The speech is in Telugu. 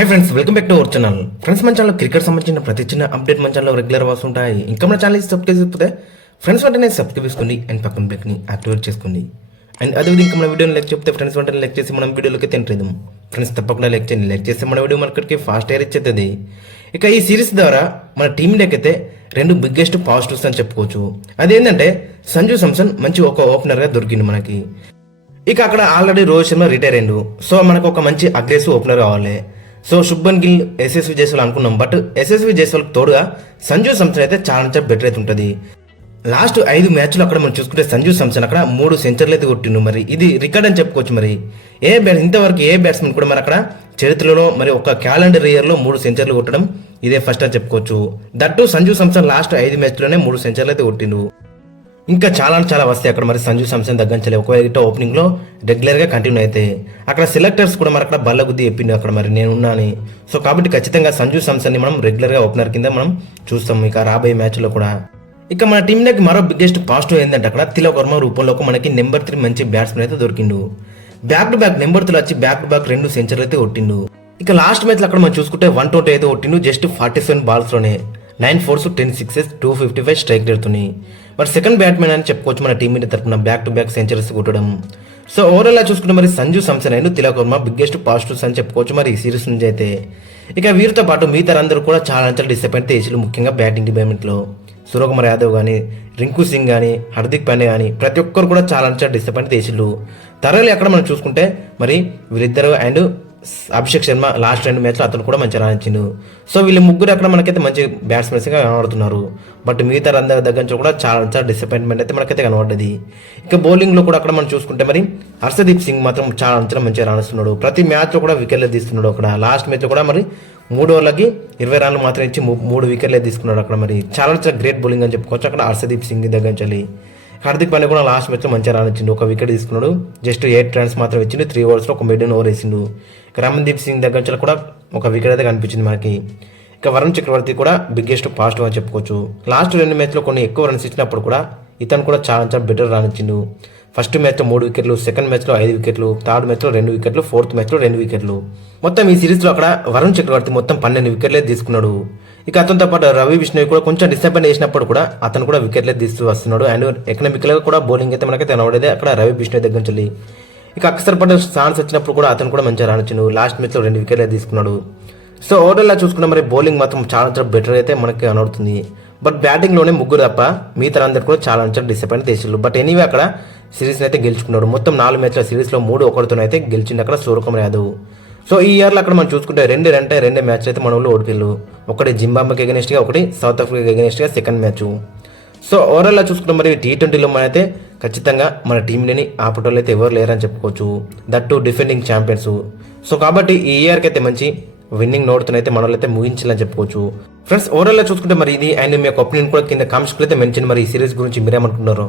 Hi friends, welcome back to our channel. Friends, మన ఛానల్ క్రికెట్ సంబంధించిన ప్రతి చిన్న అప్డేట్ మన ఛానల్లో రెగ్యులర్ వస్తుంటాయి. ఇంకా మన ఛానల్ సబ్స్క్రైబ్ చేయకపోతే ఫ్రెండ్స్ వెంటనే సబ్స్క్రైబ్ చేసుకోండి అండ్ పక్కన బెల్ని యాక్టివేట్ చేసుకోండి. అండ్ అదేవిధంగా ఇంకా మన వీడియోని లైక్ చెప్తే ఫ్రెండ్స్ వెంటనే లైక్ చేసి మనం వీడియోలోకి తింటాం. ఫ్రెండ్స్ తప్పకుండా లైక్ చేయండి. లైక్ చేస్తే మన వీడియో మనకి ఫాస్ట్ ఎయిర్ ఇచ్చేస్తుంది. ఇక ఈ సిరీస్ ద్వారా మన టీంలోకి అయితే రెండు బిగ్గెస్ట్ పాజిటివ్స్ అని చెప్పుకోవచ్చు. అదేంటంటే సంజు శాంసన్ మంచి ఒక ఓపెనర్గా దొరికింది మనకి. ఇక అక్కడ ఆల్రెడీ రోహిత్ శర్మ రిటైర్ అయ్యిండు. సో మనకు ఒక మంచి అగ్రెసివ్ ఓపెనర్ కావాలి. సో శుభ్మన్ గిల్, ఎస్ఎస్వి జైస్వాల్ అనుకున్నాం. బట్ ఎస్ఎస్వి జైస్వాల్కి తోడుగా సంజు శాంసన్ అయితే చాలా బెటర్ అయితే ఉంటుంది. లాస్ట్ 5 మ్యాచ్లు అక్కడ మనం చూసుకుంటే సంజు శాంసన్ అక్కడ 3 సెంచర్లు అయితే కొట్టిండు. మరి ఇది రికార్డ్ అని చెప్పుకోవచ్చు. మరి ఇంతవరకు ఏ బ్యాట్స్మెన్ కూడా మరి అక్కడ చరిత్రలో మరి ఒక క్యాలెండర్ ఇయర్లో 3 సెంచర్లు కొట్టడం ఇదే ఫస్ట్ అని చెప్పుకోవచ్చు. దట్టు సంజు శాంసన్ లాస్ట్ 5 మ్యాచ్లోనే 3 సెంచర్లు అయితే కొట్టిండు. ఇంకా చాలా వస్తాయి అక్కడ మరి సంజు శాంసన్ తగ్గించలే. ఒకవేళ ఓపెనింగ్ లో రెగ్యులర్ గా కంటిన్యూ అయితే అక్కడ సెలెక్టర్స్ కూడా మరి అక్కడ బల్ల గుద్ది చెప్పిండు అక్కడ మరి నేను ఉన్నాను. సో కాబట్టి ఖచ్చితంగా సంజు శాంసన్ ని మనం రెగ్యులర్ గా ఓపెనర్ కింద మనం చూస్తాం ఇక రాబోయే మ్యాచ్ లో కూడా. ఇక మన టీంలోకి మరో బిగ్గెస్ట్ పాజిటివ్ ఏంటంటే అక్కడ తిలక్ వర్మ రూపంలో మనకి నెంబర్ 3 మంచి బ్యాట్స్మెన్ అయితే దొరికిండు. బ్యాక్ టు బ్యాక్ నెంబర్ 3 వచ్చి బ్యాక్ టు బ్యాక్ 2 సెంచర్లు అయితే కొట్టిండు. ఇక లాస్ట్ మ్యాచ్ లో అక్కడ మనం చూసుకుంటే 120 అయితే కొట్టిండు జస్ట్ 47 బాల్స్ లోనే. 9 4s 10 6s 255 స్ట్రైక్ రేట్తోని. మరి సెకండ్ బ్యాట్మెన్ అని చెప్పుకోవచ్చు మన టీం ఇండియా తరఫున బ్యాక్ టు బ్యాక్ సెంచరీస్ కొట్టడం. సో ఓవరాల్ గా చూసుకుంటే మరి Sanju Samson and Tilak Varma biggest positives అని చెప్పుకోవచ్చు మరి ఈ సిరీస్ నుంచి అయితే. ఇక వీరితో పాటు మిగతారందరూ కూడా చాలా డిసప్పాయింట్ చేసిలు, ముఖ్యంగా బ్యాటింగ్ డిపార్ట్మెంట్ లో. సూర్యకుమార్ యాదవ్ కానీ, రింకు సింగ్ కానీ, హార్దిక్ పాండ్యా కానీ ప్రతి ఒక్కరు కూడా చాలా డిసప్పాయింట్ చేసిళ్ళు. తరలి అక్కడ మనం చూసుకుంటే మరి వీరిద్దరు అండ్ అభిషేక్ శర్మ లాస్ట్ 2 మ్యాచ్లు అతను కూడా మంచిగా రాణించిండు. సో వీళ్ళు ముగ్గురు అక్కడ మనకైతే మంచి బ్యాట్స్మెన్స్ గా కనబడుతున్నారు. బట్ మిగతా అందరి దగ్గర నుంచి కూడా చాలా డిసప్పాయింట్మెంట్ అయితే మనకైతే కనబడ్డది. ఇక బౌలింగ్ లో కూడా అక్కడ మనం చూసుకుంటే మరి హర్షదీప్ సింగ్ మాత్రం చాలా మంచిగా రాణిస్తున్నాడు. ప్రతి మ్యాచ్ లో కూడా వికెట్లు తీస్తున్నాడు. అక్కడ లాస్ట్ మ్యాచ్ లో కూడా మరి 3 ఓవర్లకి 20 రన్లు మాత్రం ఇచ్చి 3 వికెట్లే తీసుకున్నాడు. అక్కడ మరి చాలా గ్రేట్ బౌలింగ్ అని చెప్పుకోవచ్చు అక్కడ హర్షదీప్ సింగ్ దగ్గర నుంచి. హార్దిక్ పాండ్యా కూడా లాస్ట్ మ్యాచ్ లో మంచిగా రానిచ్చిండు. 1 వికెట్ తీసుకున్నాడు. జస్ట్ 8 రన్స్ మాత్రం ఇచ్చిండు. 3 overs లో 1 మెయిడెన్ ఓవర్ వేసిండు. రమన్దీప్ సింగ్ దగ్గర నుంచి కూడా 1 వికెట్ అయితే కనిపించింది మనకి. ఇక వరుణ్ చక్రవర్తి కూడా బిగ్గెస్ట్ పాజిటివ్ అని చెప్పుకోవచ్చు. లాస్ట్ 2 మ్యాచ్లో కొన్ని ఎక్కువ రన్స్ ఇచ్చినప్పుడు కూడా ఇతను కూడా చాలా బెటర్ రానిచ్చిండు. ఫస్ట్ మ్యాచ్లో 3 వికెట్లు, సెకండ్ మ్యాచ్లో 5 వికెట్లు, థర్డ్ మ్యాచ్లో 2 వికెట్లు, ఫోర్త్ మ్యాచ్లో 2 వికెట్లు. మొత్తం ఈ సిరీస్లో అక్కడ వరుణ్ చక్రవర్తి మొత్తం 12 వికెట్లే తీసుకున్నాడు. ఇక అతనితో పాటు రవి బిష్ణోయ్ కూడా కొంచెం డిసప్పాయింట్ చేసినప్పుడు కూడా అతను కూడా వికెట్లే తీస్తూ వస్తున్నాడు. అండ్ ఎకనామికల్ గా కూడా బౌలింగ్ అయితే మనకైతే కనబడేది అక్కడ రవి బిష్ణోయ్ దగ్గర నుంచి. ఇక అక్షర్ పటేల్ ఛాన్స్ వచ్చినప్పుడు కూడా అతను కూడా మంచిగా రానిచ్చిండు. లాస్ట్ మ్యాచ్లో 2 వికెట్లే తీసుకున్నాడు. సో ఓవరాల్ చూసుకున్న మరి బౌలింగ్ మాత్రం చాలా బెటర్ అయితే మనకి కనబడుతుంది. బట్ బ్యాటింగ్ లోనే ముగ్గురు తప్ప మిగతా అందరు కూడా చాలా డిసప్పాయింట్ చేసిండు. బట్ ఎనీవే అక్కడ సిరీస్ అయితే గెలుచుకున్నాడు. మొత్తం 4 మ్యాచ్ల సిరీస్ లో 3-1తో అయితే గెలిచింది అక్కడ సూర్యకుమార్ యాదవ్. సో ఈ ఇయర్లో అక్కడ మనం చూసుకుంటే 2 మ్యాచ్లు అయితే మన ఊళ్ళో ఓడిపోయారు. ఒకటి జింబాబ్వేకి ఎగెనిస్ట్ గా, ఒకటి సౌత్ ఆఫ్రికాకి ఎగెనిస్ట్ గా సెకండ్ మ్యాచ్. సో ఓవరాల్ చూసుకుంటే మరి T20లో మనైతే ఖచ్చితంగా మన టీంని ఆపటోళ్ళు అయితే ఎవరు లేరని చెప్పుకోవచ్చు. That defending champions. సో కాబట్టి ఈ ఇయర్కి అయితే మంచి విన్నింగ్ నోట్తో అయితే మనలో అయితే ముగించాలని చెప్పుకోవచ్చు. ఫ్రెండ్స్ ఓవరాల్ చూసుకుంటే మరి ఇది అండ్ మీ యొక్క ఒపీనియన్ కూడా కింద కామెంట్స్ అయితే మెన్షన్ మరి ఈ సిరీస్ గురించి మీరేమనుకుంటున్నారు.